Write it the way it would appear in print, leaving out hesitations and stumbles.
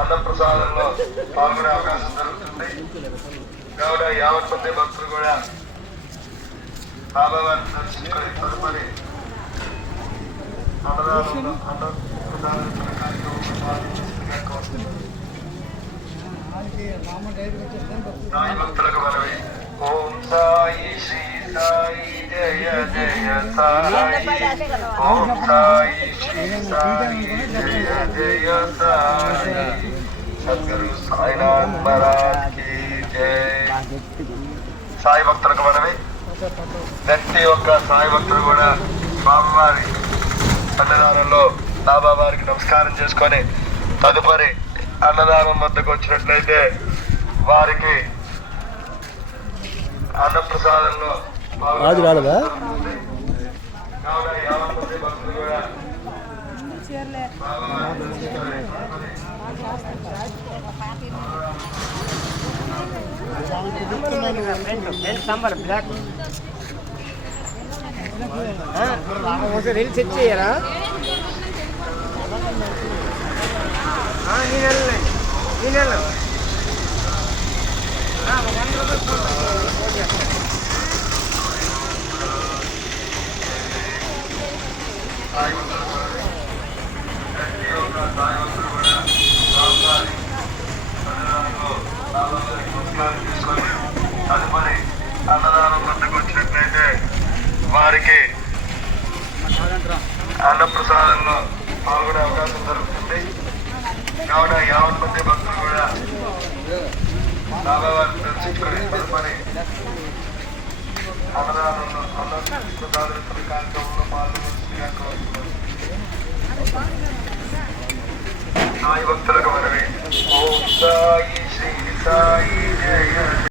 అన్న ప్రసాదంలో పాల్గొనే అవకాశం జరుగుతుంది. కావున యావత్ మంది భక్తులు కూడా బాబావారిని దర్శించుకొని తదుపరి అన్నదానంలో అన్న ప్రసాదం సాయి భక్తులకు మనవి. ఓం సాయి శ్రీ సాయి జయ జయ సాయి. ఓం సాయి శ్రీ సాయి జయ జయ సాయి. సద్గురు సాయినాథ్ మహారాజ్ కి జై. సాయి భక్తులకు మనవి. ప్రతి ఒక్క సాయి భక్తులు కూడా బాబావారి అన్నదానంలో బాబావారికి నమస్కారం చేసుకొని తదుపరి అన్నదానం వద్దకు వచ్చినట్లయితే వారికి అన్న ప్రసాదంలో రాలేదా భక్తులు కూడా రీల్ సెట్ చేయరా తదుపరి అన్నదానం వద్దకు వచ్చినట్లయితే వారికి అన్న ప్రసాదంలో పాల్గొనే అవకాశం జరుగుతుంది. కావున యావత్ మంది భక్తులు కూడా బాబావారిని దర్శించుకొని తదుపరి అన్నదానంలో అన్న ప్రసాదం కార్యక్రమంలో పాల్గొనవలసిందిగా కోరుతున్నాను. సాయి భక్తులకు